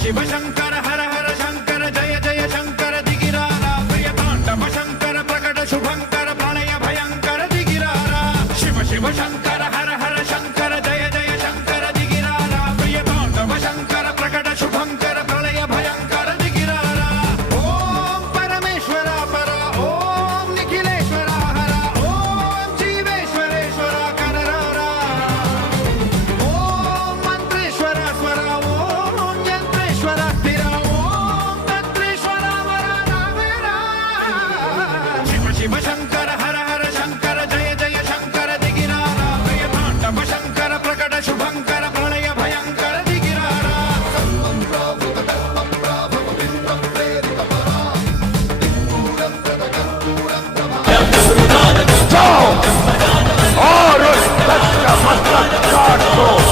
शिव शंकर हर हर शंकर जय जय शंकर दिगिरारा प्रिय तांडव शंकर प्रकट शुभंकर प्रणय भयंकर दिगिरारा शिव शिव शंकर हर हर शंकर जय जय शंकर दिगिरारा प्रिय तांडव शंकर प्रकट शुभंकर प्रणय भयंकर दिगिरारा ओम परमेश्वरा परा ओम निखिलेश्वरा हरा ओम जीवेश्वरेश्वरा कररारा ओम मंत्रेश्वरा स्वरा ओम यंत्रेश्वरा स्थिरा ओम तंत्रेश्वरा वरा नावेरा शिव शिव शंकर हर हर शंकर जय जय शंकर दिगिरारा प्रिय तांडव शंकर प्रकट शुभंकर प्रणय भयंकर दिगिरारा और उस तत्व मतलब काट दो।